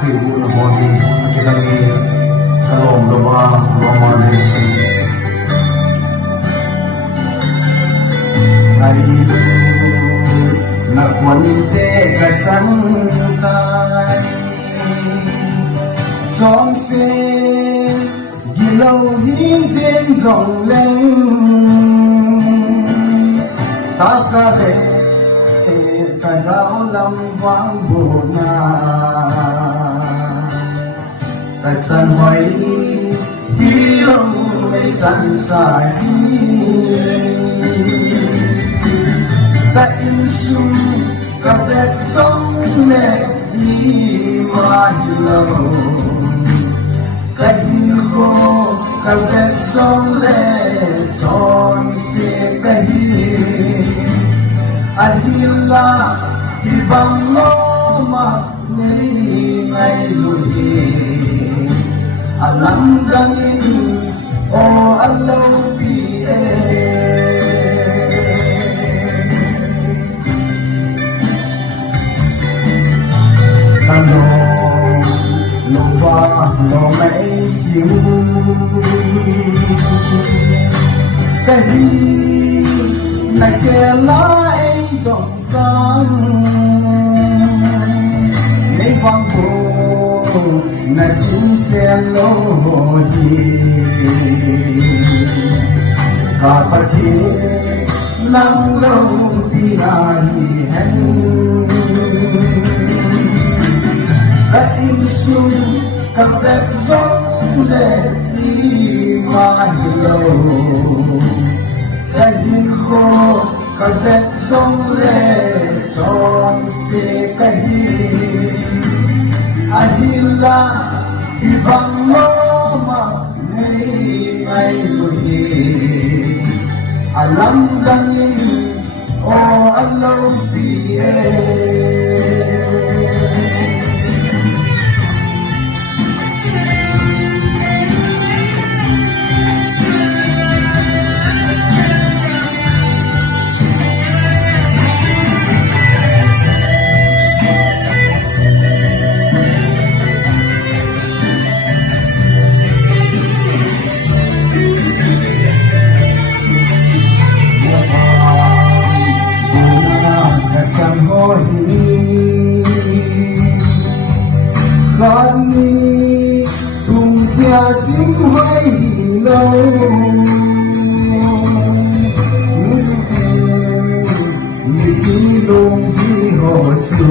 tribu na body kinangi kalom lova mamalisi ngayon nakwante kacangkay trong se gilaw hinsin dòng lên ta sa lệ ta gạo lâm vang buồn na ta chân hoài đi lòng lấy chân sai ta in su ta vết sống lệ đi mà lâu ta in khô ta vết sống lệ tròn xe ta Adila ibang loma ni ngay luhi alam dangin o alaw biye tano lova lo may siu kahi na kelay dòng sông lấy vang phố na xin xem lô gì cả bất thế lăng lâu đi ai hen đã in xuống cả vết giống để đi mai lâu đã in khô cả vết sông lệ tròn xe cây ahila ibang loma ngay luhi alam dangin o alaw biye Kami tumpiya simhay ilaw Nilong si Ho Chu